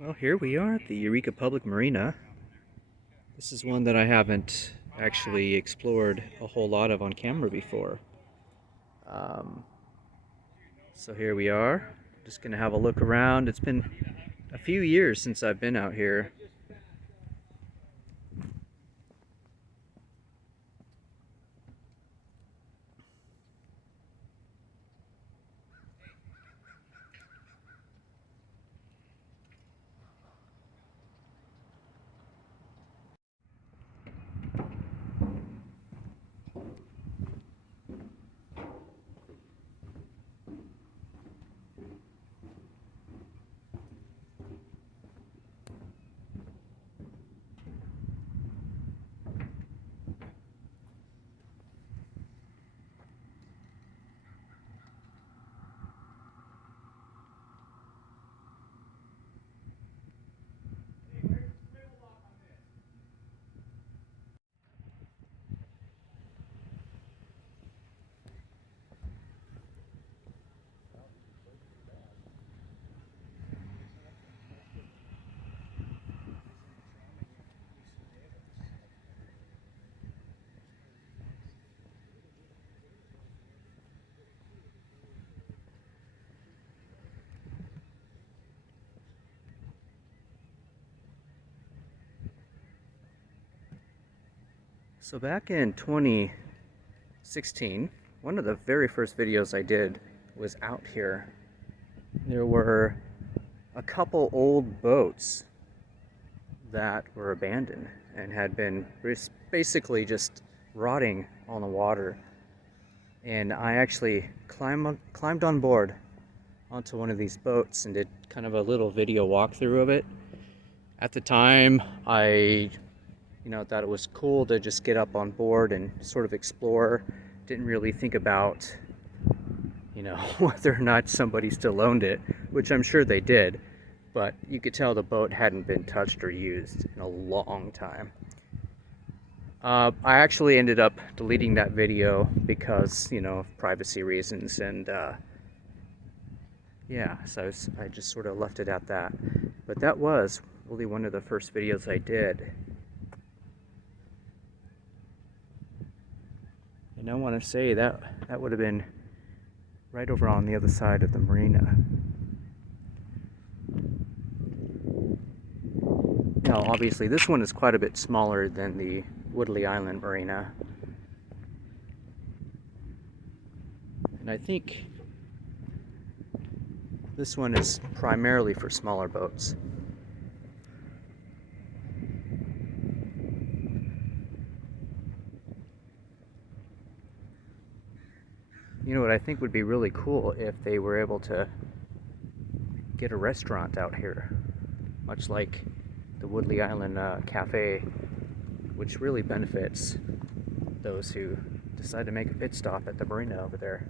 Well, here we are at the Eureka Public Marina. This is one that I haven't actually explored a whole lot of on camera before. Um, so here we are. Just gonna have a look around. It's been a few years since I've been out here. So back in 2016, one of the very first videos I did was out here. There were a couple old boats that were abandoned and had been basically just rotting on the water. And I actually climbed on board onto one of these boats and did kind of a little video walkthrough of it. At the time, I thought it was cool to just get up on board and sort of explore. Didn't really think about, whether or not somebody still owned it, which I'm sure they did. But you could tell the boat hadn't been touched or used in a long time. I actually ended up deleting that video because, of privacy reasons, and yeah, so I just sort of left it at that. But that was really one of the first videos I did. And I want to say that would have been right over on the other side of the marina. Now, obviously, this one is quite a bit smaller than the Woodley Island Marina. And I think this one is primarily for smaller boats. You know what I think would be really cool if they were able to get a restaurant out here, much like the Woodley Island Cafe, which really benefits those who decide to make a pit stop at the marina over there.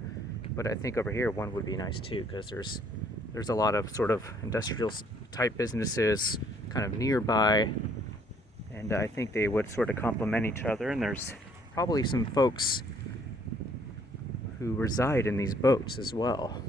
But I think over here one would be nice too, because there's a lot of sort of industrial type businesses kind of nearby, and I think they would sort of complement each other, and there's probably some folks who reside in these boats as well.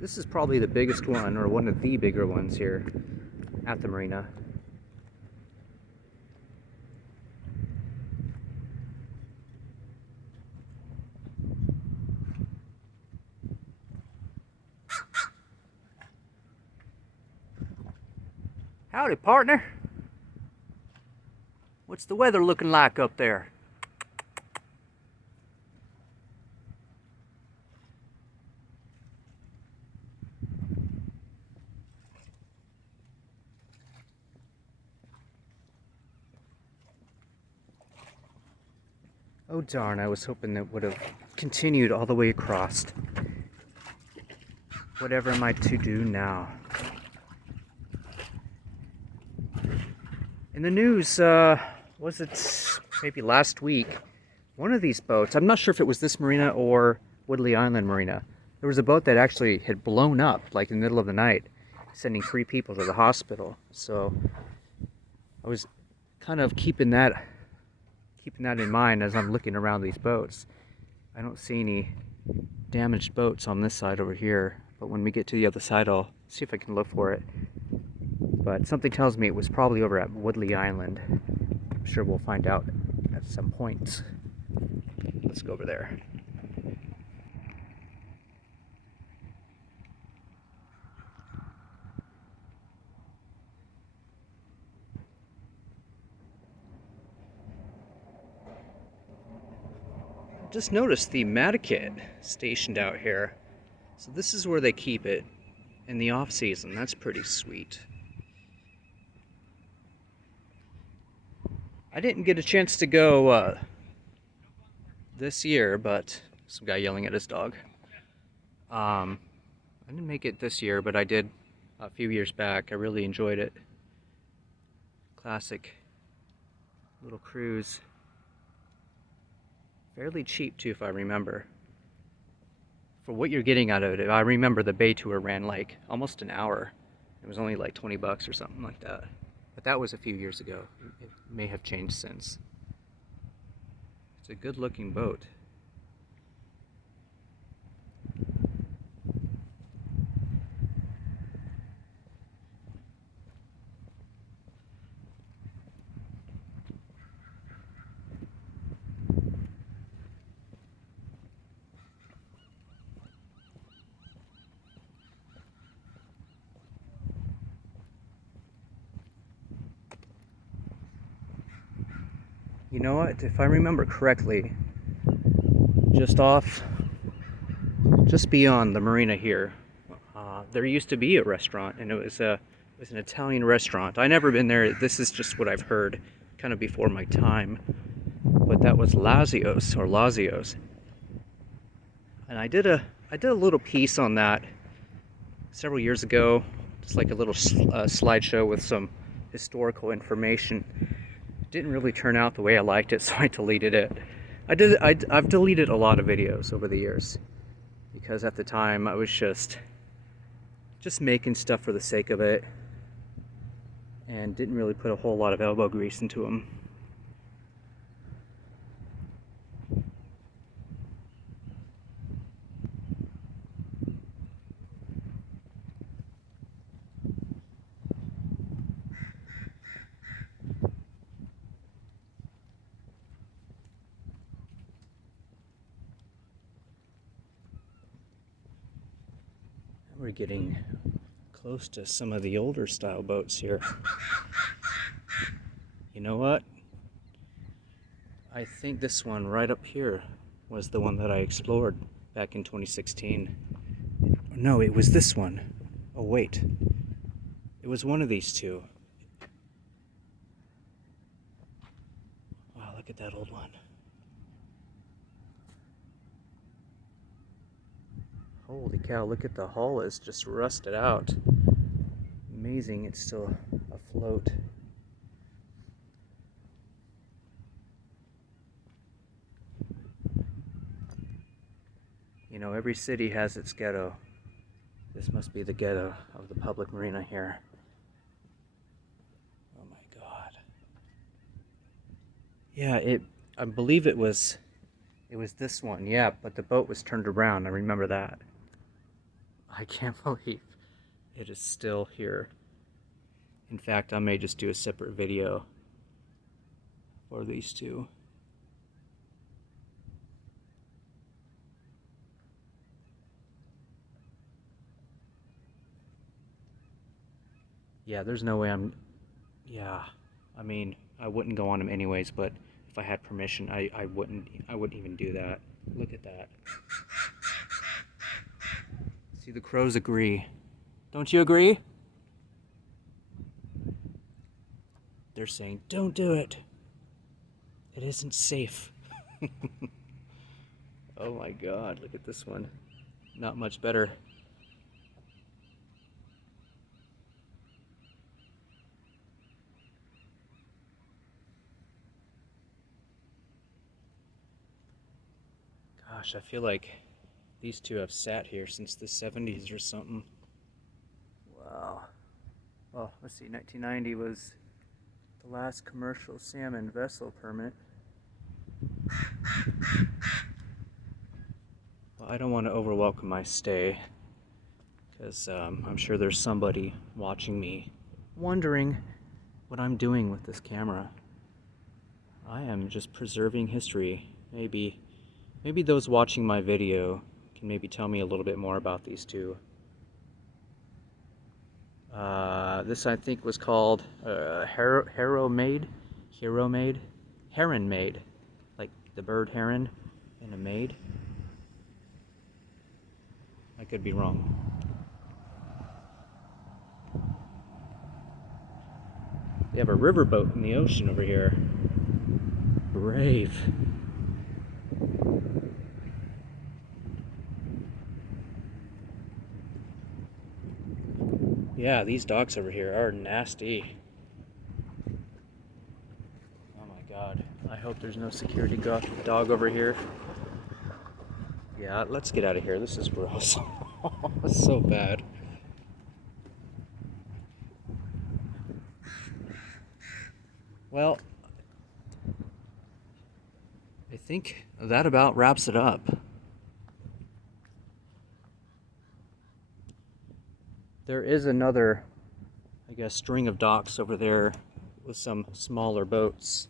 This is probably the biggest one, or one of the bigger ones here at the marina. Howdy, partner. What's the weather looking like up there? Oh darn, I was hoping that would have continued all the way across. Whatever am I to do now? In the news, was it maybe last week, one of these boats, I'm not sure if it was this marina or Woodley Island Marina, There was a boat that actually had blown up, like in the middle of the night, sending 3 people to the hospital. So I was kind of keeping that in mind as I'm looking around these boats. I don't see any damaged boats on this side over here, but when we get to the other side, I'll see if I can look for it. But something tells me it was probably over at Woodley Island. I'm sure we'll find out at some point. Let's go over there. Just noticed the Matikit stationed out here. So this is where they keep it in the off season. That's pretty sweet. I didn't get a chance to go this year, but some guy yelling at his dog. I didn't make it this year, but I did a few years back. I really enjoyed it. Classic little cruise. Fairly cheap too, if I remember. For what you're getting out of it, I remember the bay tour ran like almost an hour. It was only like 20 bucks or something like that. But that was a few years ago. It may have changed since. It's a good looking boat. You know what? If I remember correctly, just beyond the marina here, there used to be a restaurant, and it was an Italian restaurant. I never been there. This is just what I've heard, kind of before my time. But that was Lazio's, and I did a little piece on that several years ago, just like a little slideshow with some historical information. Didn't really turn out the way I liked it, so I deleted it. I've deleted a lot of videos over the years because at the time I was just making stuff for the sake of it and didn't really put a whole lot of elbow grease into them. We're getting close to some of the older style boats here. You know what? I think this one right up here was the one that I explored back in 2016. No, it was this one. Oh wait. It was one of these two. Wow, look at that old one. Holy cow, look at the hull, it's just rusted out. Amazing, it's still afloat. You know, every city has its ghetto. This must be the ghetto of the public marina here. Oh my god. Yeah, I believe it was this one, yeah, but the boat was turned around, I remember that. I can't believe it is still here. In fact, I may just do a separate video for these two. Yeah, there's no way yeah, I mean, I wouldn't go on them anyways, but if I had permission, I wouldn't even do that. Look at that. See, the crows agree. Don't you agree? They're saying, don't do it. It isn't safe. Oh my god, look at this one. Not much better. Gosh, I feel like These two have sat here since the 70s or something. Wow. Well, let's see, 1990 was the last commercial salmon vessel permit. Well, I don't want to overwelcome my stay, because I'm sure there's somebody watching me wondering what I'm doing with this camera. I am just preserving history. Maybe those watching my video can maybe tell me a little bit more about these two. This I think was called Heron Maid, like the bird heron and a maid. I could be wrong. They have a riverboat in the ocean over here. Brave. Yeah, these dogs over here are nasty. Oh my god. I hope there's no security dog over here. Yeah, let's get out of here. This is gross. It's so bad. Well, I think that about wraps it up. There is another, I guess, string of docks over there with some smaller boats.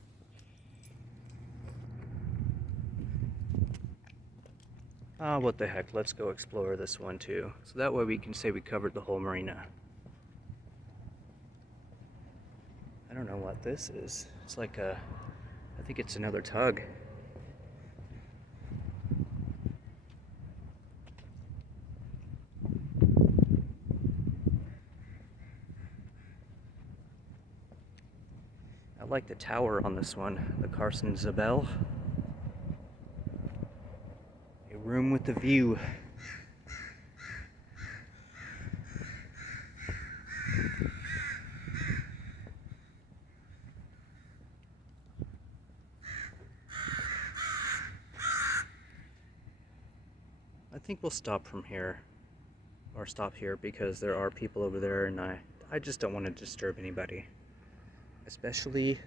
What the heck, let's go explore this one too. So that way we can say we covered the whole marina. I don't know what this is. It's like I think it's another tug. I like the tower on this one, the Carson Zabel. A room with a view. I think we'll stop from here, or stop here, because there are people over there and I just don't want to disturb anybody. Especially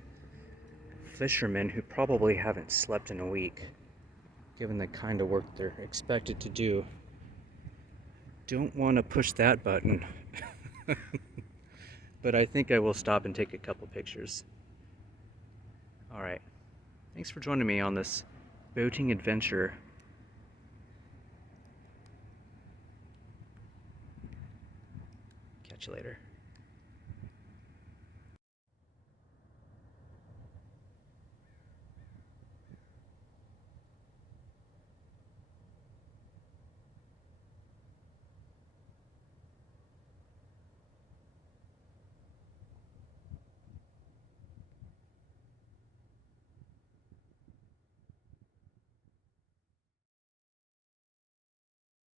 fishermen who probably haven't slept in a week, given the kind of work they're expected to do. Don't want to push that button. But I think I will stop and take a couple pictures. Alright, thanks for joining me on this boating adventure. Catch you later.